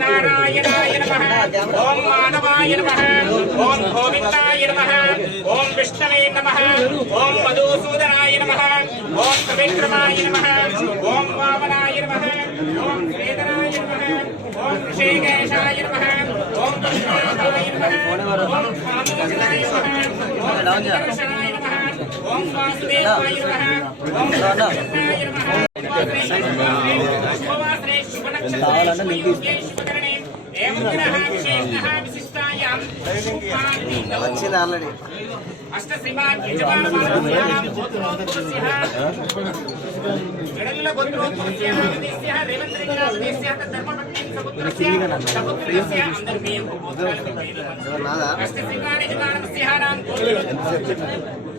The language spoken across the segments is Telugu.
நாராயணாய நம ஓம் மாணவாய நம ஓம் கோவிந்தாய நம ஓம் விஷ்ணவே நம ஓம் மதுசூதனாய நம ஓம் கவிக்ரமாய நம ஓம் வாமனாய நம ஓம் வேதனாய நம ஓம் ரிஷேகேஷாய நம ஓம் கிருஷ்ணாய நம ஓம் சாமோகனாய நம ஓம் ஓம் வாசுதேவாய நம ஓம் విశేషః విశిష్టాయాం వచ్చింది ఆల్రెడీ అష్ట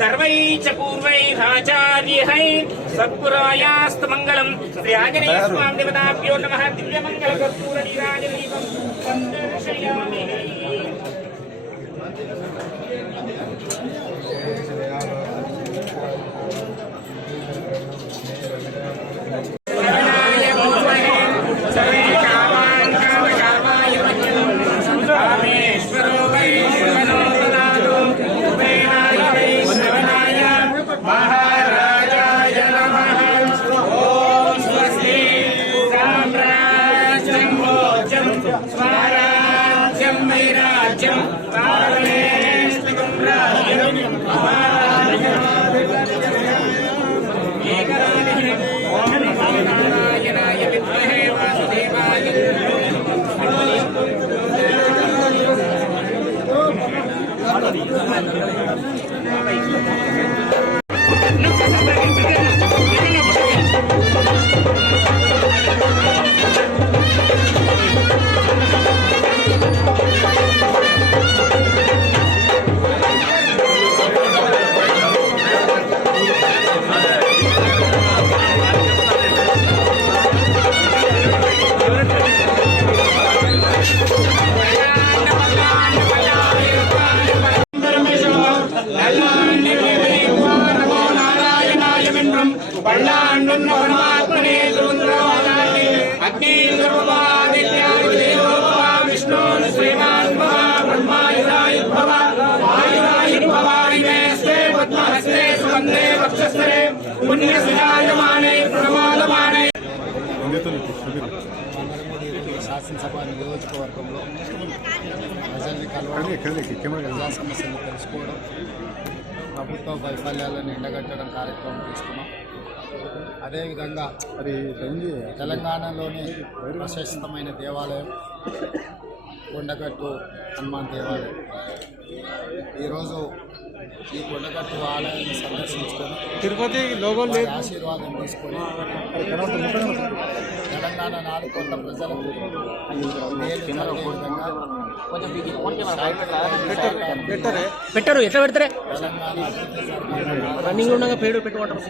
పురోహమైః సర్వైః చ సత్పురాయాస్తు మంగళం శ్రీ ఆంజనేయ స్వామి దేవతాభ్యో నమ దివ్యమంగళ కర్పూర నీరాజనీపం సందర్శయామి భోజ్యం స్వరాజ్యం. పుణ్యస్నాయమానే ప్రమాదమానే. శాసనసభ నియోజకవర్గంలో ప్రజల్ని కలవడం ప్రజా సమస్యలు తెలుసుకోవడం ప్రభుత్వ వైఫల్యాలను ఎండగట్టడం కార్యక్రమం తీసుకున్నాం. అదేవిధంగా మరి తెలంగాణలోని ప్రశస్తమైన దేవాలయం కొండగట్టు హనుమాన్ దేవాలయం. ఈరోజు ఈ కొండగట్టు ఆలయాన్ని సందర్శించుకొని తిరుపతి ఆశీర్వాదం తీసుకొని తెలంగాణ ప్రజలకు మేలు జరిగే విధంగా పెట్టరే? ఎట్లా పెడతారే? రన్నింగ్ ఉండగా పేడు పెట్టుకుంటారు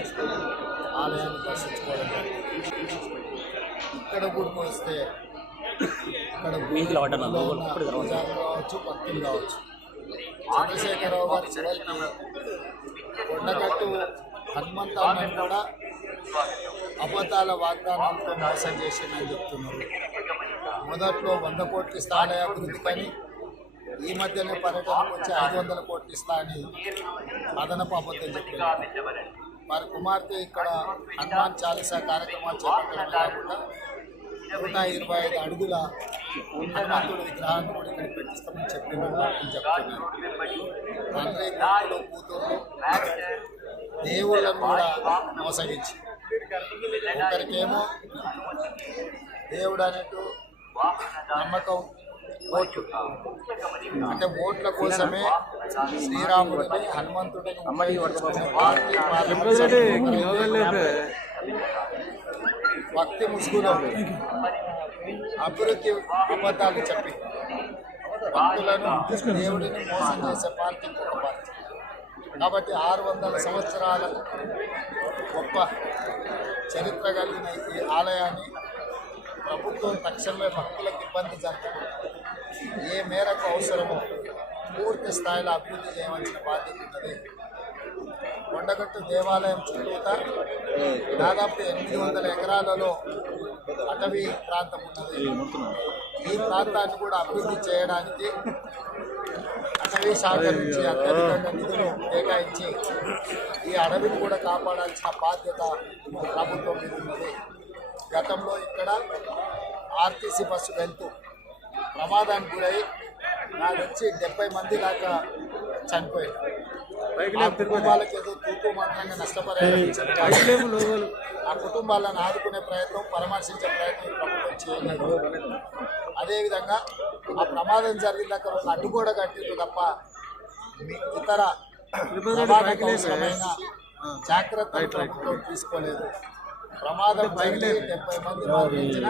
ఆలయాన్ని దర్శించుకోవడం. ఇక్కడ కూడా పోస్తే ఇక్కడ కనబడతాయి. పూజారులు కావచ్చు భక్తులు కావచ్చు చంద్రశేఖరరావు గారి చివరికి కొండగట్టు హనుమంత కూడా అబద్ధాల వాగ్దానాలతో మోసం చేసిందని చెప్తున్నారు. మొదట్లో వంద కోట్లు స్థాయి అభివృద్ధి పని ఈ మధ్యనే పర్యటనకు వచ్చి ఐదు వందల కోట్లు ఇస్తా అని అదనపు అబద్ధం చెప్పారు. వారి కుమార్తె ఇక్కడ హనుమాన్ చాలీసా కార్యక్రమాలు చేపట్టడం కాకుండా నూట ఇరవై ఐదు అడుగుల హనుమంతుడి విగ్రహాన్ని కూడా ఇక్కడ పెట్టిస్తామని చెప్పిన నేను చెప్తున్నాను తండ్రి కొడుకులు కూతురు దేవుళ్ళను కూడా మోసగించి ఒకరికేమో దేవుడు అన్నట్టు నమ్మకం ఓట్లు అంటే ఓట్ల కోసమే శ్రీరాముడిని హనుమంతుడిని భక్తి ముసుగులో అభివృద్ధి అబద్ధాలు చెప్పి. భక్తులను దేవుడిని మోసం చేసే పార్టీ ఒక పార్టీ. కాబట్టి ఆరు వందల సంవత్సరాల గొప్ప చరిత్ర కలిగిన ఈ ఆలయాన్ని ప్రభుత్వం తక్షణమే భక్తులకు ఇబ్బంది జరగకుండా ఏ మేరకు అవసరమో పూర్తి స్థాయిలో అభివృద్ధి చేయవలసిన బాధ్యత ఉన్నది. కొండగట్టు దేవాలయం చుట్టూత దాదాపు ఎనిమిది వందల ఎకరాలలో అటవీ ప్రాంతం ఉన్నది. ఈ ప్రాంతాన్ని కూడా అభివృద్ధి చేయడానికి అటవీ శాఖ నుంచి అత్యధికంగా నిధులు కేటాయించి ఈ అడవిని కూడా కాపాడాల్సిన బాధ్యత ప్రభుత్వం మీద ఉన్నది. గతంలో ఇక్కడ ఆర్టీసీ బస్సు వెళ్తూ ప్రమాదానికి గురై నాకు వచ్చి డెబ్బై మంది దాకా చనిపోయారు. ఆ కుటుంబాలకు ఏదో తూపు మంత్రంగా నష్టపరిహారం ఇచ్చారు. ఆ కుటుంబాలను ఆదుకునే ప్రయత్నం పరామర్శించే ప్రయత్నం ప్రభుత్వం చేయలేదు. అదేవిధంగా ఆ ప్రమాదం జరిగినాక ఒక అడ్డుగోడ కట్టింది తప్ప ఇతర జాగ్రత్తలు ప్రభుత్వం తీసుకోలేదు. ప్రమాదం జరిగి డెబ్బై మంది మరణించిన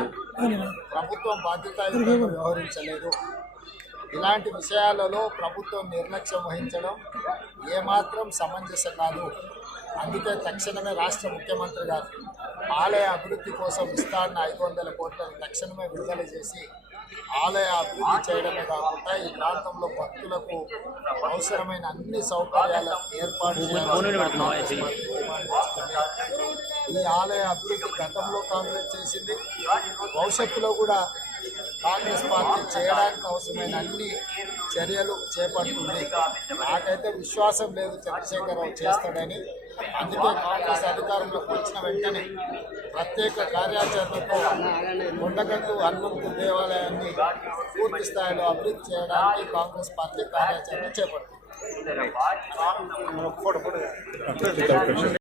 ప్రభుత్వం బాధ్యతాయుతంగా వ్యవహరించలేదు ఇలాంటి విషయాలలో ప్రభుత్వం నిర్లక్ష్యం వహించడం ఏమాత్రం సమంజసం కాదు. అందుకే తక్షణమే రాష్ట్ర ముఖ్యమంత్రి గారు ఆలయ అభివృద్ధి కోసం విస్తారణ ఐదు వందల కోట్లను తక్షణమే విడుదల చేసి ఆలయ అభివృద్ధి చేయడమే కాకుండా ఈ ప్రాంతంలో భక్తులకు అవసరమైన అన్ని సౌకర్యాల ఏర్పాటు ఈ ఆలయ అభివృద్ధి గతంలో కాంగ్రెస్ చేసింది. భవిష్యత్తులో కూడా కాంగ్రెస్ పార్టీ చేయడానికి అవసరమైన అన్ని చర్యలు చేపడుతుంది. నాకైతే విశ్వాసం లేదు చంద్రశేఖరరావు చేస్తాడని. అందుకే కాంగ్రెస్ అధికారంలోకి వచ్చిన వెంటనే ప్రత్యేక కార్యాచరణతో కొండగట్టు హనుమంతు దేవాలయాన్ని పూర్తి స్థాయిలో అభివృద్ధి చేయడానికి కాంగ్రెస్ పార్టీ కార్యాచరణ చేపడుతుంది.